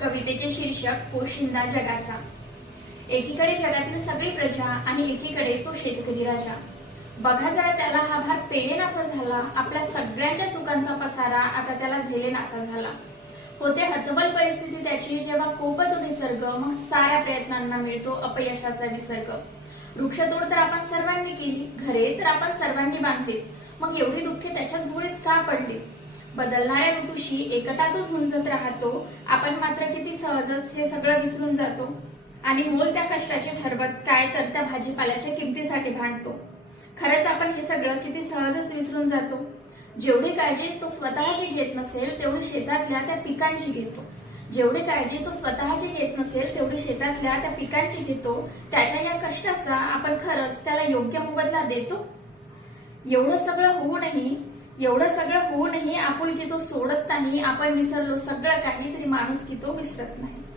कवितेचे शीर्षक पोशिंदा जगाचा। एकीकडे जगातील सगळी प्रजा आणि एकीकडे तो शेतकरी राजा। बघा जरा त्याला हा भार पेलेनासा झाला, आपल्या सगळ्यांच्या चुकांचा पसारा आता त्याला झेलेनासा झाला। होते हतबल परिस्थिती त्याची जेव्हा कोपतो निसर्ग, मग साऱ्या प्रयत्नांना मिळतो अपयशाचा विसर्ग। वृक्षतोड तर आपण सर्वांनी केली, घरे तर आपण सर्वांनी बांधली, मग एवढी दुःखे त्याच्या झोळीत का पडली? बदलणाऱ्या ऋतूशी एकटा तो झुंजत राहतो, आपण मात्र किती सहजच हे सगळं विसरून जातो आणि मोल त्या कष्टाचे ठरवत काय तर त्या भाजीपाल्याच्या किमतीसाठी भांडतो। खरंच आपण हे सगळं किती सहजच विसरून जातो। जेवढी काळजी तो स्वतःची घेत नसेल तेवढी शेतातल्या त्या पिकांची घेतो। जेवढी काळजी तो स्वतःची घेत नसेल तेवढी शेतातल्या त्या पिकांची घेतो। त्याच्या या कष्टाचा आपण खरंच त्याला योग्य मोबदला देतो? एवढं सगळं होऊनही आपुलकी तो सोडत नाही। आपण विसरलो सगळं काही तरी माणुसकी तो विसरत नाही।